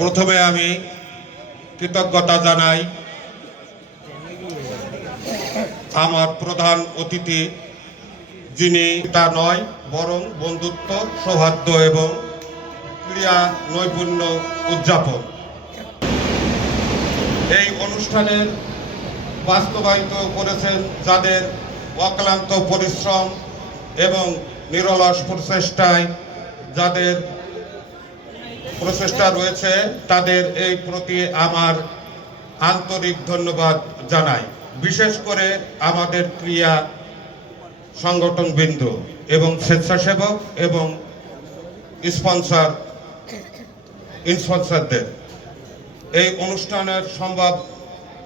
প্রথমে আমি কৃতজ্ঞতা জানাই আমার প্রধান অতিথি, যিনি তা নয় বরং বন্ধুত্ব, সৌহার্দ্য এবং ক্রীড়া নৈপুণ্য উদযাপন। এই অনুষ্ঠানের বাস্তবায়িত করেছেন যাদের অক্লান্ত পরিশ্রম এবং নিরলস প্রচেষ্টায় যাদের প্রচেষ্টা রয়েছে, তাদের এই প্রতি আমার আন্তরিক ধন্যবাদ জানাই। বিশেষ করে আমাদের ক্রীড়া সংগঠনবৃন্দ এবং স্বেচ্ছাসেবক এবং স্পন্সরদের। এই অনুষ্ঠানের সম্ভব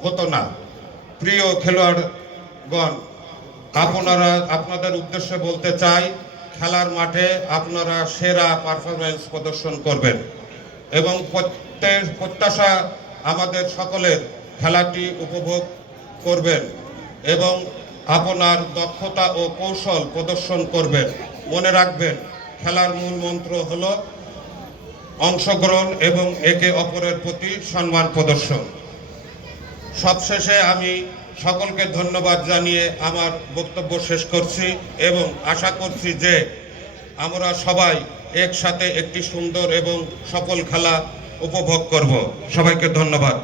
হতো না। প্রিয় খেলোয়াড়গণ, আপনাদের উদ্দেশ্যে বলতে চাই, খেলার মাঠে আপনারা সেরা পারফরমেন্স প্রদর্শন করবেন এবং প্রত্যাশা আমাদের সকলের খেলাটি উপভোগ করবেন এবং আপনার দক্ষতা ও কৌশল প্রদর্শন করবেন। মনে রাখবেন, খেলার মূল মন্ত্র হলো অংশগ্রহণ এবং একে অপরের প্রতি সম্মান প্রদর্শন। সবশেষে আমি সকলকে ধন্যবাদ জানিয়ে আমার বক্তব্য শেষ করছি এবং আশা করছি যে আমরা সবাই একসাথে একটি সুন্দর এবং সফল খেলা উপভোগ করব। সবাইকে ধন্যবাদ।